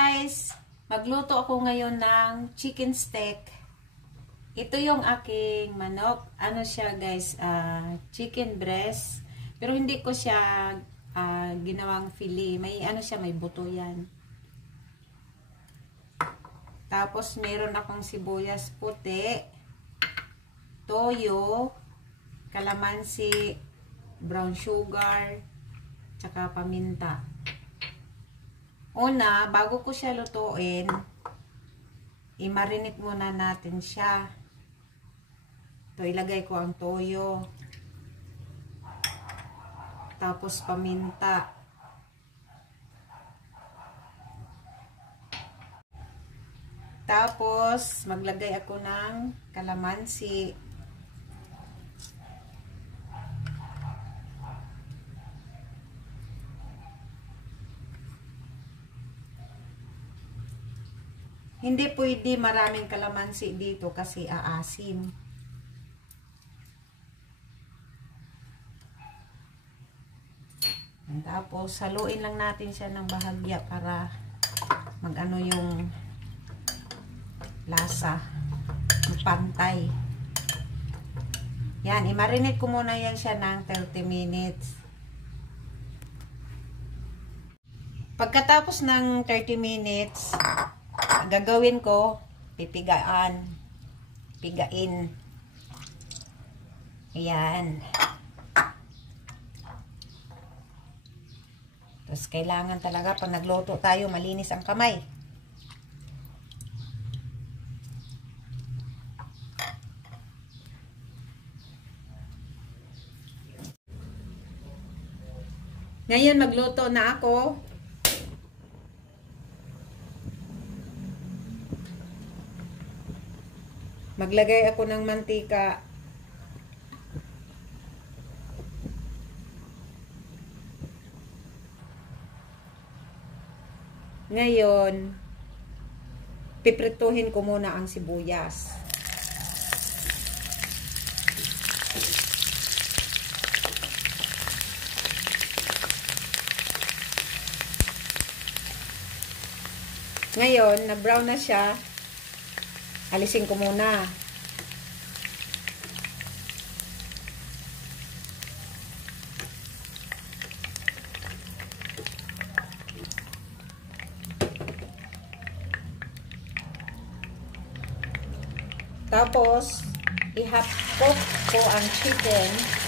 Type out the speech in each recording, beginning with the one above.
guys! Magluto ako ngayon ng chicken steak. Ito yung aking manok. Ano siya guys? Chicken breast. Pero hindi ko siya ginawang fillet. May ano siya, may buto yan. Tapos meron akong sibuyas puti, toyo, kalamansi, brown sugar, tsaka paminta. Una, bago ko siya lutuin, i-marinate muna natin siya. Ito, ilagay ko ang toyo. Tapos paminta. Tapos, maglagay ako ng kalamansi. Hindi pwede maraming kalamansi dito kasi aasim. Tapos, haluin lang natin siya ng bahagya para mag-ano yung lasa. Pantay. Yan, i-marinate ko muna yan siya ng 30 minutes. Pagkatapos ng 30 minutes, gagawin ko, pipigain. Ayan. Tapos, kailangan talaga pag nagluto tayo, malinis ang kamay. Ngayon, magluto na ako. Maglagay ako ng mantika. Ngayon, piprituhin ko muna ang sibuyas. Ngayon, na-brown na siya. Alisin ko muna. Tapos, i-half cook ko ang chicken.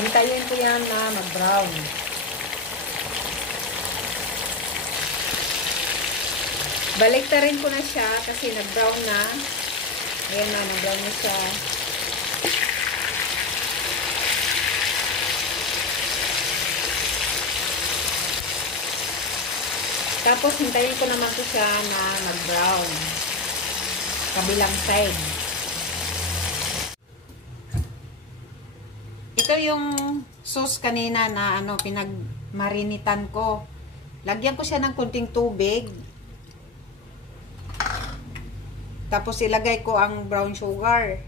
Hintayin ko yan na mag-brown. Baliktarin ko na siya kasi nag-brown na. Ayan na, nag-brown na siya. Tapos, hintayin ko naman ko siya na mag-brown. Kabilang side. Ito yung sauce kanina na pinagmarinitan ko. Lagyan ko siya ng kunting tubig. Tapos ilagay ko ang brown sugar.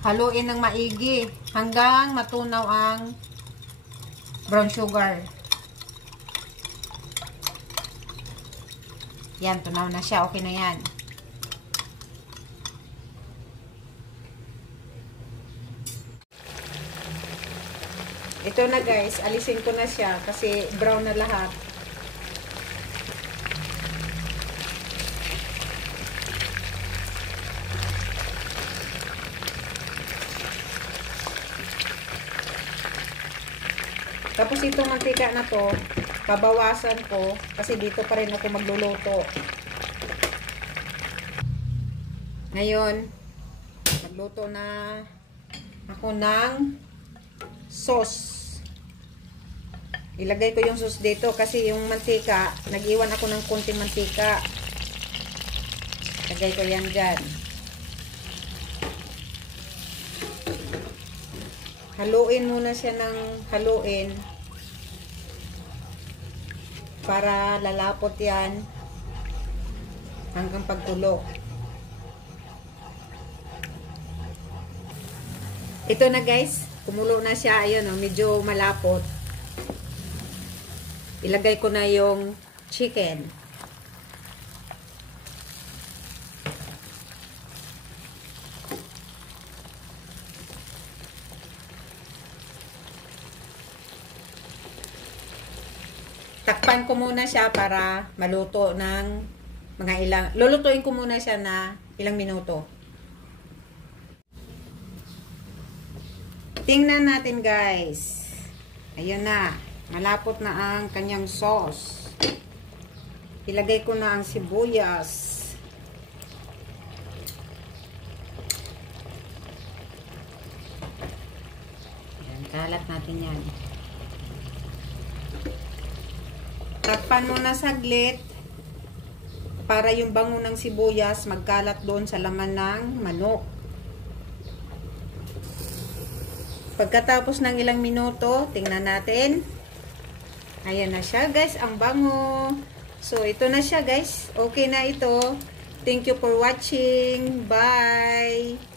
Haluin ng maigi hanggang matunaw ang brown sugar. Yan, tunaw na siya. Okay na yan. Ito na guys, alisin ko na siya kasi brown na lahat. Tapos itong mantika na to, pabawasan ko kasi dito pa rin ako magluluto. Ngayon, magluto na ako ng sauce. Ilagay ko yung sauce dito kasi yung mantika, nag-iwan ako ng konting mantika. Lagay ko yan dyan. Haluin muna siya ng haluin para lalapot yan hanggang pagkulo. Ito na guys, kumulo na siya. Ayun, oh, medyo malapot. Ilagay ko na yung chicken. Takpan ko muna siya para maluto ng mga ilang, lulutuin ko muna siya na ilang minuto. Tingnan natin guys. Ayun na, malapot na ang kanyang sauce. Ilagay ko na ang sibuyas. Ayan, kalat natin yan. Takpan muna saglit para yung bango ng sibuyas magkalat doon sa laman ng manok. Pagkatapos ng ilang minuto, tingnan natin. Ayan na siya guys, ang bango. So ito na siya guys. Okay na ito. Thank you for watching. Bye!